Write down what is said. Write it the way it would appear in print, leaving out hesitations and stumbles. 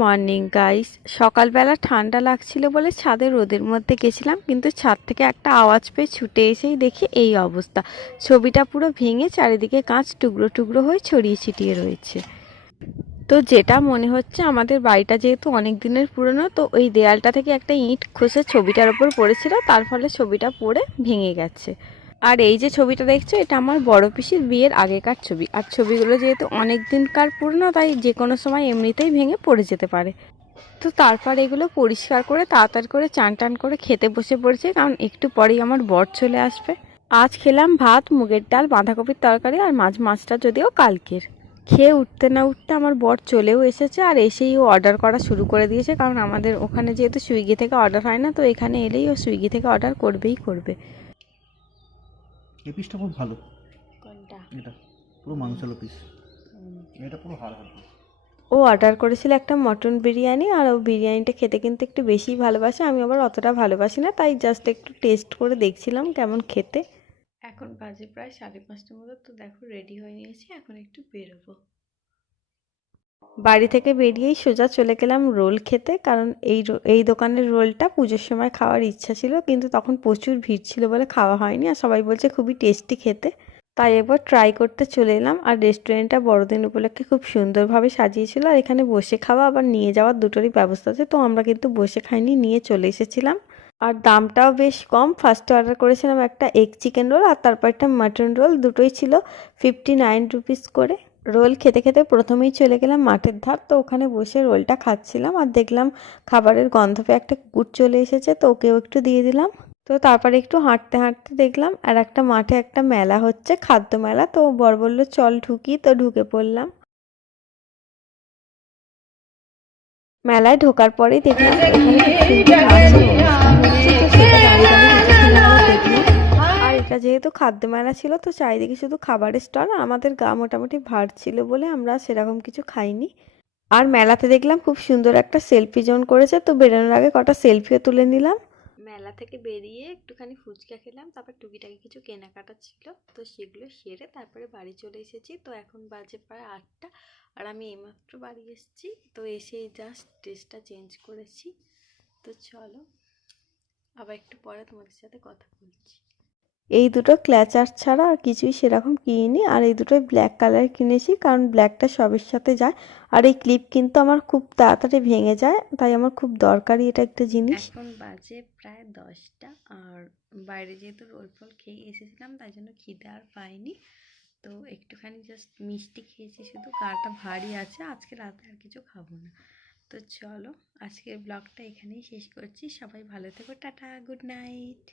Morning guys. সকালবেলা ঠান্ডা লাগছিল বলে ছাদে রোদের মধ্যে গেছিলাম, কিন্তু ছাদ থেকে একটা আওয়াজ পেয়ে ছুটে এসেই দেখি এই অবস্থা। ছবিটা পুরো ভেঙে চারিদিকে কাঁচ টুকরো টুকরো হয়ে ছড়িয়ে ছিটিয়ে রয়েছে। তো যেটা মনে হচ্ছে আমাদের বাড়িটা যেহেতু অনেক দিনের পুরনো, তো ওই দেয়ালটা থেকে একটা ইঁট খসে ছবিটার ওপর পড়েছিল, তার ফলে ছবিটা পড়ে ভেঙে গেছে। আর এই যে ছবিটা দেখছো, এটা আমার বড় পিসির বিয়ের আগেকার ছবি। আর ছবিগুলো যেহেতু অনেক দিনকার পুরনো, তাই যে কোনো সময় এমনিতেই ভেঙে পড়ে যেতে পারে। তো তারপর এগুলো পরিষ্কার করে তাড়াতাড়ি করে চান টান করে খেতে বসে পড়েছে, কারণ একটু পরেই আমার বর চলে আসবে। আজ খেলাম ভাত, মুগের ডাল, বাঁধাকপির তরকারি আর মাছটা যদিও কালকের। খেয়ে উঠতে না উঠতে আমার বর চলেও এসেছে, আর এসেই ও অর্ডার করা শুরু করে দিয়েছে, কারণ আমাদের ওখানে যেহেতু সুইগি থেকে অর্ডার হয় না, তো এখানে এলেই ও সুইগি থেকে অর্ডার করবেই করবে। এই পিসটা খুব ভালো। কোনটা? এটা পুরো মাংসের পিস। এটা পুরো হাড় হাড় পিস। ও অর্ডার করেছিল একটা মটন বিরিয়ানি, আর ও বিরিয়ানিটা খেতে কিন্তু একটু বেশিই ভালোবাসে। আমি আবার অতটা ভালোবাসি না, তাই জাস্ট একটু টেস্ট করে দেখছিলাম কেমন খেতে। এখন বাজে প্রায় 5:30টার মতো। তো দেখো রেডি হয়ে নিয়েছি, এখন একটু বেরোবো। বাড়ি থেকে বেরিয়েই সোজা চলে গেলাম রোল খেতে, কারণ এই দোকানের রোলটা পুজোর সময় খাওয়ার ইচ্ছা ছিল, কিন্তু তখন প্রচুর ভিড় ছিল বলে খাওয়া হয়নি। আর সবাই বলছে খুবই টেস্টি খেতে, তাই একবার ট্রাই করতে চলে এলাম। আর রেস্টুরেন্টটা বড়দিন উপলক্ষে খুব সুন্দরভাবে সাজিয়েছিল, আর এখানে বসে খাওয়া আবার নিয়ে যাওয়ার দুটোরই ব্যবস্থা আছে। তো আমরা কিন্তু বসে খাইনি, নিয়ে চলে এসেছিলাম। আর দামটাও বেশ কম। ফার্স্টে অর্ডার করেছিলাম একটা এগ চিকেন রোল, আর তারপর একটা মাটন রোল, দুটোই ছিল 59 রুপিস করে। রোল খেতে খেতে প্রথমেই চলে গেলাম মাঠের ধার। তো ওখানে বসে রোলটা খাচ্ছিলাম, আর দেখলাম খাবারের গন্ধ পেয়ে একটা কুকুর চলে এসেছে, তো ওকেও একটু দিয়ে দিলাম। তো তারপরে একটু হাঁটতে হাঁটতে দেখলাম আর একটা মাঠে একটা মেলা হচ্ছে, খাদ্য মেলা। তো বর বললো চল ঢুকি, তো ঢুকে পড়লাম। মেলায় ঢোকার পরেই দেখলাম এখানে খুব সুন্দর নাচের অনুষ্ঠান হচ্ছে, তো সেটা দাঁড়িয়ে দাঁড়িয়ে কিছুক্ষণ আমরা দেখলাম। আর এটা যেহেতু খাদ্য মেলা ছিল, তো চারিদিকে শুধু খাবারের স্টল। আমাদের গা মোটামুটি ভার ছিল বলে আমরা সেরকম কিছু খাইনি। আর মেলাতে দেখলাম খুব সুন্দর একটা সেলফি জোন করেছে, তো বেরোনোর আগে কটা সেলফিও তুলে নিলাম। মেলা থেকে বেরিয়ে একটুখানি ফুচকা খেলাম, তারপর টুকিটাকি কিছু কেনাকাটা ছিল, তো সেগুলো সেরে তারপরে বাড়ি চলে এসেছি। তো এখন বাজে প্রায় 8টা, আর আমি এইমাত্র বাড়ি এসেছি। তো এসে জাস্ট ড্রেসটা চেঞ্জ করেছি। তো চলো আবার একটু পরে তোমাদের সাথে কথা বলছি। এই দুটো ক্ল্যাচার ছাড়া আর কিছুই সেরকম কিনিনি। আর এই দুটোই ব্ল্যাক কালার কিনেছি, কারণ ব্ল্যাকটা সবের সাথে যায়। আর এই ক্লিপ কিন্তু আমার খুব তাড়াতাড়ি ভেঙে যায়, তাই আমার খুব দরকারি এটা একটা জিনিস। এখন বাজে প্রায় 10টা, আর বাইরে যেহেতু রোল ফল খেয়ে এসেছিলাম, তাই জন্য খিদে আর পাইনি। তো একটুখানি জাস্ট মিষ্টি খেয়েছি, শুধু গাটা ভারী আছে। আজকে রাতে আর কিছু খাবো না। তো চলো আজকের ব্লগটা এখানেই শেষ করছি। সবাই ভালো থেকো, টাটা, গুড নাইট।